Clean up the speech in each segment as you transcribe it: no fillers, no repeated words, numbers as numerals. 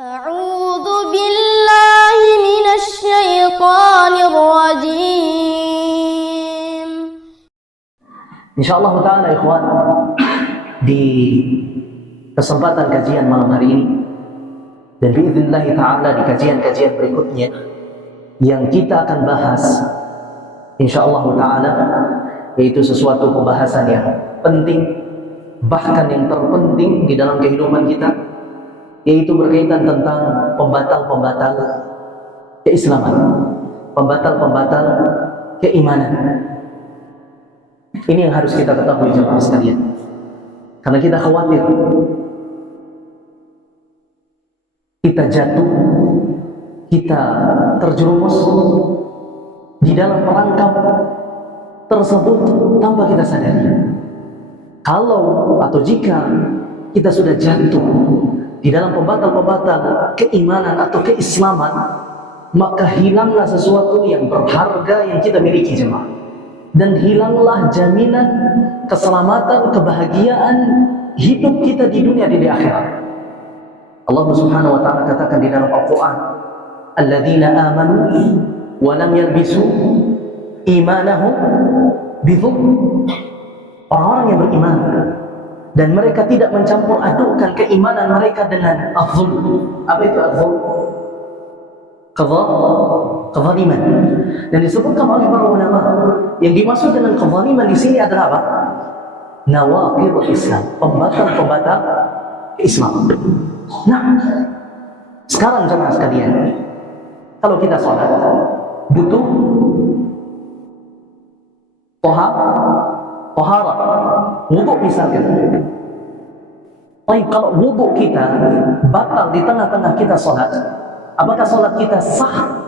A'udzu billahi minasy syaithanir rajim. Insyaallah ta'ala ikhwan, di kesempatan kajian malam hari ini dan biiznillah ta'ala di kajian-kajian berikutnya yang kita akan bahas insyaallah ta'ala, yaitu sesuatu pembahasan yang penting, bahkan yang terpenting di dalam kehidupan kita, yaitu berkaitan tentang pembatal-pembatal keislaman, pembatal-pembatal keimanan. Ini yang harus kita ketahui jemaah sekalian, karena kita khawatir kita jatuh, kita terjerumus di dalam perangkap tersebut tanpa kita sadari. Kalau atau jika kita sudah jatuh di dalam pembatal-pembatal keimanan atau keislaman, maka hilanglah sesuatu yang berharga yang kita miliki jemaah, dan hilanglah jaminan keselamatan, kebahagiaan hidup kita di dunia dan di akhirat. Allah Subhanahu wa ta'ala katakan di dalam Al-Quran, alladzina amanu wa lam yalbisu imanahum bidzulm. Orang-orang yang beriman dan mereka tidak mencampur adukkan keimanan mereka dengan az-zulm. Apa itu az-zulm? Kezaliman. Dan disebutkan oleh para ulama, yang dimaksud dengan kezaliman di sini adalah apa? Nawaqidul Islam, pembatal-pembatal Islam. Nah, sekarang jemaah sekalian, kalau kita sholat butuh taharah, wudu misalkan. Baik, kalau wudu kita batal di tengah-tengah kita sholat, apakah sholat kita sah?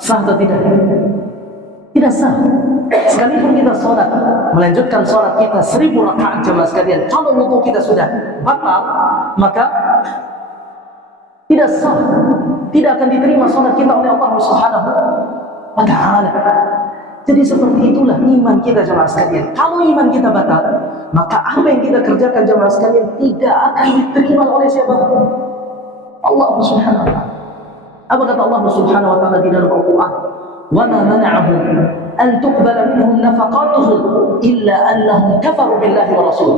Sah atau tidak? Tidak sah. Sekalipun kita sholat, melanjutkan sholat kita 1000 rakaat jemaah sekalian, kalau wudu kita sudah batal, maka tidak sah, tidak akan diterima sholat kita oleh Allah Subhanahu wa ta'ala. Jadi seperti itulah iman kita jemaah sekalian. Kalau iman kita batal, maka apa yang kita kerjakan jemaah sekalian tidak akan diterima oleh siapa? Allah Subhanahu wa ta'ala. Apa kata Allah Subhanahu wa ta'ala di dalam Al-Quran? Wa ma mana'ahum an tuqbala minhum nafaqatuhum illa annahum kafaru billahi wa rasul.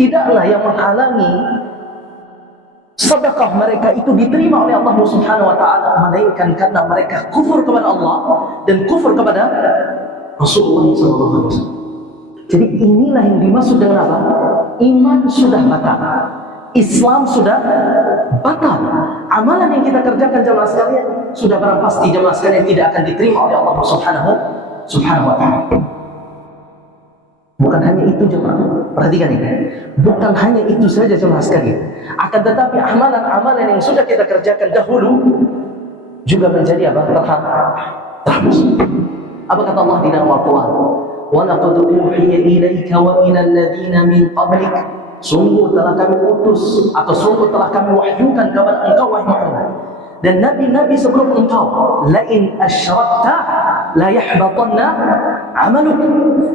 Tidaklah yang menghalangi sedekah mereka itu diterima oleh Allah Subhanahu wa ta'ala, melainkan karena mereka kufur kepada Allah dan kufur kepada Rasulullah SAW. Jadi inilah yang dimaksud dengan apa? Iman sudah batal, Islam sudah batal, amalan yang kita kerjakan jemaah sekalian sudah barang pasti jemaah sekalian tidak akan diterima oleh Allah Subhanahu wa ta'ala. Bukan hanya itu jemaah, perhatikan ini, bukan hanya itu saja jemaah sekalian, akan tetapi amalan-amalan yang sudah kita kerjakan dahulu juga menjadi apa? Terhapus. Apa kata Allah di dalam Al-Quran? Wa laqad uhiya ilaika wa ilal ladzina min qablik. Sungguh telah kami utus atau sungguh telah kami wahyukan kepada engkau wahai Muhammad dan nabi-nabi sebelum engkau, la in asyrakta la yahbatanna amaluk.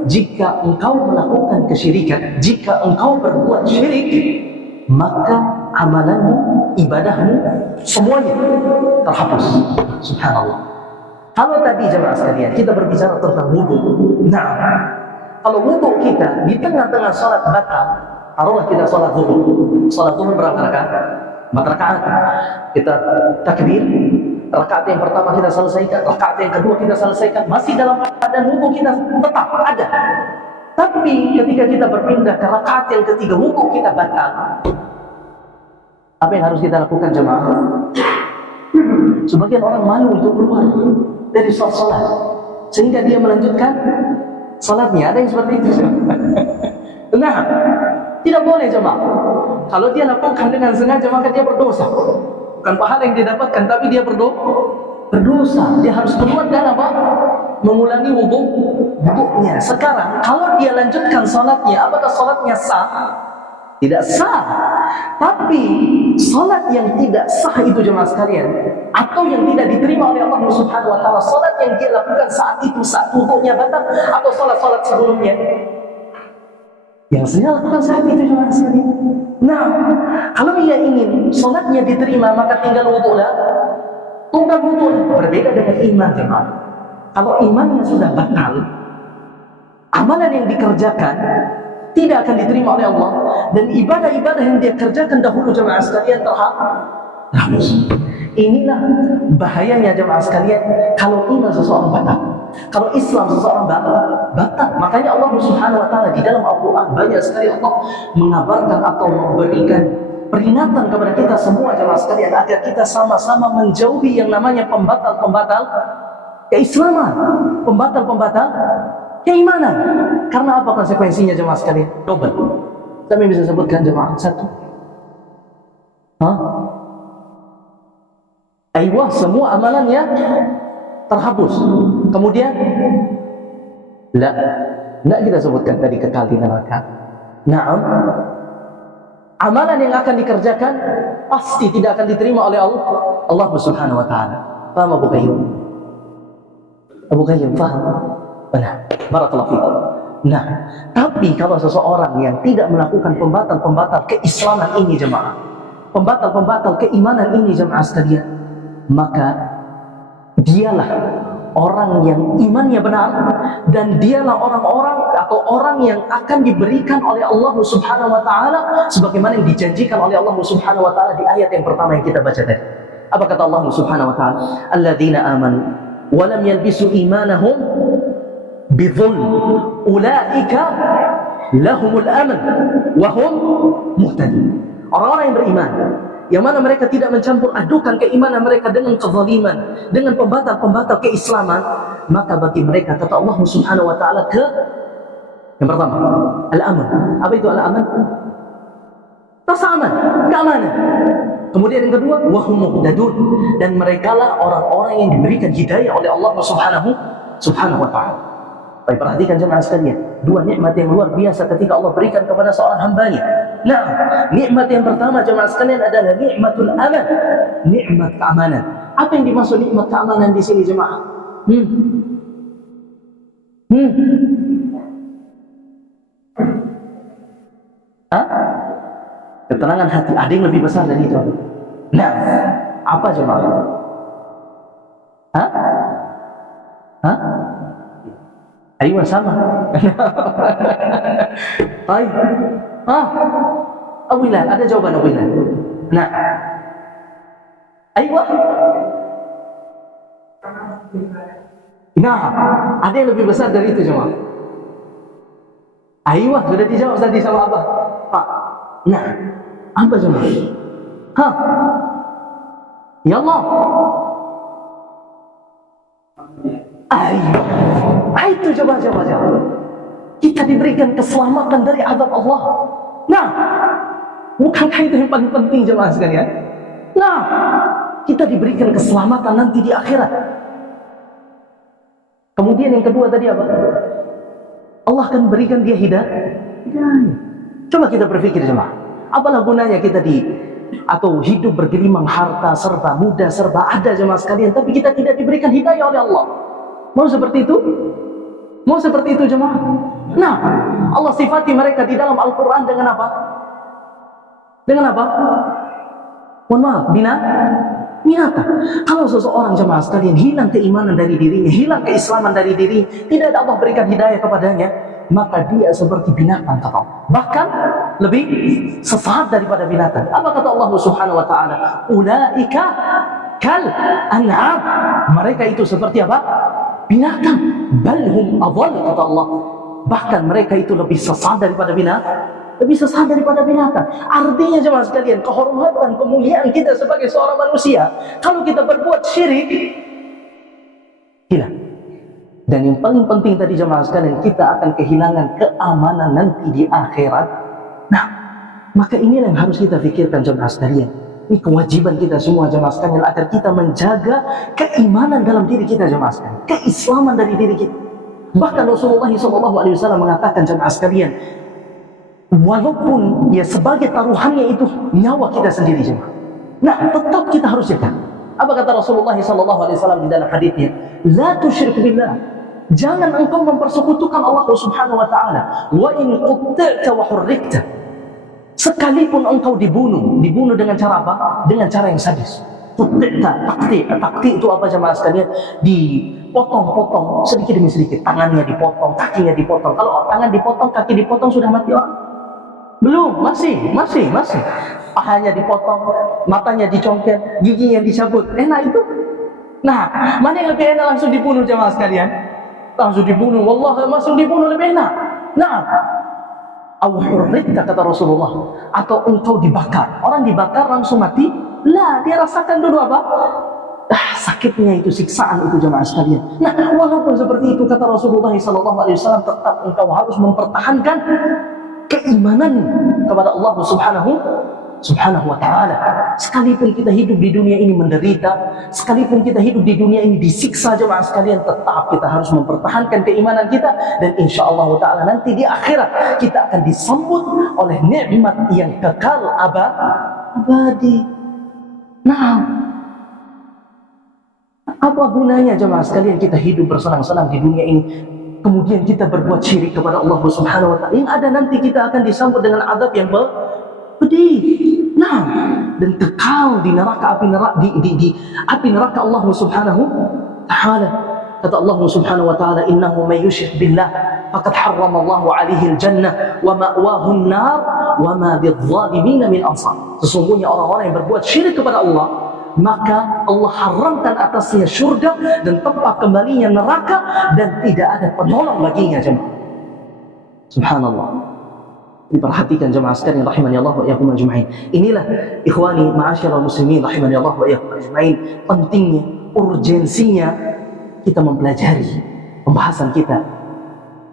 Jika engkau melakukan kesyirikan, jika engkau berbuat syirik, maka amalanmu, ibadahmu semuanya terhapus. Subhanallah. Kalau tadi jemaah sekalian kita berbicara tentang wudu, nah kalau wudu kita di tengah-tengah sholat batal, taruhlah kita sholat zuhur berapa rakaat? 4 rakaat. Kita takbir, rakaat yang pertama kita selesaikan, rakaat yang kedua kita selesaikan, masih dalam keadaan wudu kita tetap ada. Tapi ketika kita berpindah ke rakaat yang ketiga, wudu kita batal. Apa yang harus kita lakukan jemaah? Sebagian orang malu untuk keluar dari sholat, sehingga dia melanjutkan sholatnya. Ada yang seperti itu. Nah, tidak boleh jemaah. Kalau dia lakukan dengan sengaja, maka dia berdosa. Bukan pahala yang dia dapatkan, tapi dia berdosa. Dia harus keluar dan apa? Mengulangi wudunya. Sekarang kalau dia lanjutkan sholatnya, apakah sholatnya sah? Tidak sah. Tapi sholat yang tidak sah itu jemaah sekalian, atau yang tidak diterima oleh Allah Subhanahu wa ta'ala, sholat yang dia lakukan saat itu, saat wudunya batal, atau sholat-sholat sebelumnya. Yang saya lakukan saat itu jemaah sekalian. Nah, kalau ia ingin sholatnya diterima, maka tinggal wudu'lah. Tinggal wudu'lah. Berbeda dengan iman jemaah. Kalau imannya sudah batal, amalan yang dikerjakan tidak akan diterima oleh Allah, dan ibadah-ibadah yang dia kerjakan dahulu jemaah sekalian terhapus. Inilah bahayanya jemaah sekalian kalau iman seseorang batal. Kalau Islam seseorang batal, makanya Allah Subhanahu wa taala di dalam Al-Qur'an banyak sekali Allah mengabarkan atau memberikan peringatan kepada kita semua jemaah sekalian agar kita sama-sama menjauhi yang namanya pembatal-pembatal keislaman, pembatal-pembatal keimanan. Karena apa konsekuensinya jemaah sekalian? Double. Kami bisa sebutkan jemaah satu. Semua amalannya terhapus. Kemudian tidak kita sebutkan tadi kekal di neraka. Naam, amalan yang akan dikerjakan pasti tidak akan diterima oleh Allah Subhanahu wa taala. Paham Abu Qayyim? Abu Qayyim paham? Benar. Barakallahu fikum. Nah, tapi kalau seseorang yang tidak melakukan pembatal-pembatal keislaman ini jemaah, pembatal-pembatal keimanan ini jemaah sekalian, maka dialah orang yang imannya benar, dan dialah orang-orang atau orang yang akan diberikan oleh Allah Subhanahu wa taala sebagaimana yang dijanjikan oleh Allah Subhanahu wa taala di ayat yang pertama yang kita baca tadi. Apa kata Allah Subhanahu wa taala? Alladzina amanu wa lam yalbisu imanahum bidzulm ulaika lahumul aman wa hum muhtadun. Orang-orang yang beriman yang mana mereka tidak mencampur adukan keimanan mereka dengan kezaliman, dengan pembatal-pembatal keislaman, maka bagi mereka kata Allah Subhanahu wa taala yang pertama, al-aman. Apa itu al-aman? Rasa aman, keamanan. Kemudian yang kedua, wahum muhtadun, dan merekalah orang-orang yang diberikan hidayah oleh Allah Subhanahu wa taala. Baik, perhatikan jemaah sekalian, dua nikmat yang luar biasa ketika Allah berikan kepada seorang hambanya. Nah, nikmat yang pertama jemaah sekalian adalah nikmatul aman, nikmat keamanan. Apa yang dimaksud nikmat keamanan di sini jemaah? Ketenangan hati. Ada yang lebih besar dari itu? Nah, apa jemaah? Ayo sama. Baik. Awilan, ada jawaban awilan. Nah. Ayo. Nah, ada yang lebih besar dari itu jemaah. Ayo, sudah dijawab tadi sama Abah. Pak. Nah, apa jemaah? Ya Allah. Itu coba. Kita diberikan keselamatan dari azab Allah. Nah, bukankah itu yang paling penting jemaah sekalian? Nah, kita diberikan keselamatan nanti di akhirat. Kemudian yang kedua tadi apa? Allah akan berikan dia hidayah. Coba kita berpikir jemaah, apalah gunanya kita atau hidup bergelimang harta serba muda serba ada jemaah sekalian, tapi kita tidak diberikan hidayah oleh Allah. Mau seperti itu? Mau seperti itu jemaah? Nah, Allah sifati mereka di dalam Al-Quran dengan apa? Dengan apa? Mohon maaf, binatang. Kalau seseorang jemaah sekalian hilang keimanan dari dirinya, hilang keislaman dari diri, tidak ada Allah berikan hidayah kepadanya, maka dia seperti binatang kata Allah. Bahkan lebih sesat daripada binatang. Apa kata Allah Subhanahu wa taala? Ulaika kal an'am. Mereka itu seperti apa? Binatang. Balhum adall kata Allah. Bahkan mereka itu lebih sesat daripada binatang. Lebih sesat daripada binatang. Artinya jemaah sekalian, kehormatan, kemuliaan kita sebagai seorang manusia, kalau kita berbuat syirik, hilang. Dan yang paling penting tadi jemaah sekalian, kita akan kehilangan keamanan nanti di akhirat. Nah, maka inilah yang harus kita fikirkan jemaah sekalian. Ini kewajiban kita semua jemaah sekalian agar kita menjaga keimanan dalam diri kita jemaah sekalian, keislaman dari diri kita. Bahkan Rasulullah SAW mengatakan jemaah sekalian, walaupun ya sebagai taruhannya itu nyawa kita sendiri jemaah, nah tetap kita harus jaga. Apa kata Rasulullah SAW di dalam hadisnya? La tusyrik billah. Jangan engkau mempersekutukan Allah Subhanahu wa taala. Wa in qutta'ta wa hurrikta. Sekalipun engkau dibunuh dengan cara apa? Dengan cara yang sadis. Qutta'ta, takti itu apa jemaah sekalian? Dipotong-potong sedikit demi sedikit. Tangannya dipotong, kakinya dipotong. Kalau tangan dipotong, kaki dipotong sudah mati orang? Belum, masih. Pahanya dipotong, matanya dicongkel, giginya dicabut. Enak itu? Nah, mana yang lebih enak langsung dibunuh jemaah sekalian? Langsung dibunuh, wallah langsung dibunuh lebih enak. Nah, awhurrikta kata Rasulullah, atau engkau dibakar. Orang dibakar langsung mati? Lah, dia rasakan dulu apa? Sakitnya itu, siksaan itu jemaah sekalian. Nah, walaupun seperti itu kata Rasulullah SAW, tetap engkau harus mempertahankan keimanan kepada Allah Subhanahu wa ta'ala. Sekalipun kita hidup di dunia ini menderita, sekalipun kita hidup di dunia ini disiksa jemaah sekalian, tetap kita harus mempertahankan keimanan kita, dan insya Allah ta'ala nanti di akhirat kita akan disambut oleh nikmat yang kekal abadi. Nah, apa gunanya jemaah sekalian kita hidup bersenang-senang di dunia ini, kemudian kita berbuat syirik kepada Allah Subhanahu wa ta'ala, yang ada nanti kita akan disambut dengan azab yang pedih. Nah, dan kekal di neraka di api neraka Allah Subhanahu taala. Kata Allah Subhanahu wa taala, innahu may yusyrik billah faqad harrama Allah 'alaihi al-jannah wa ma'wahu an-nar wa ma lidh-dhalimin min ansar. Sesungguhnya orang-orang yang berbuat syirik kepada Allah, maka Allah haramkan atasnya surga dan tempat kembalinya neraka, dan tidak ada penolong baginya jemaah. Subhanallah. Diperhatikan jemaah sekalian rahimani Allah wa iyyakum ajma'in. Inilah ikhwani ma'asyiral muslimin rahimani Allah wa iyyakum ajma'in, pentingnya, urgensinya kita mempelajari pembahasan kita,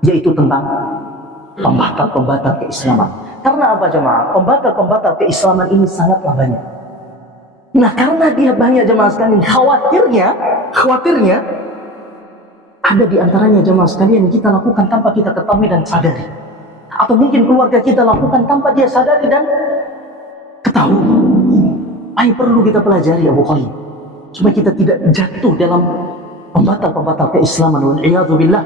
yaitu tentang pembatal-pembatal keislaman. Karena apa jemaah? Pembatal-pembatal keislaman ini sangatlah banyak. Nah, karena dia banyak jemaah sekalian, khawatirnya ada di antaranya jemaah sekalian yang kita lakukan tanpa kita ketahui dan sadari. Atau mungkin keluarga kita lakukan tanpa dia sadari dan ketahui. Apa perlu kita pelajari Abu Qayyim, supaya kita tidak jatuh dalam pembatal-pembatal keislaman, wal iyadzu billah.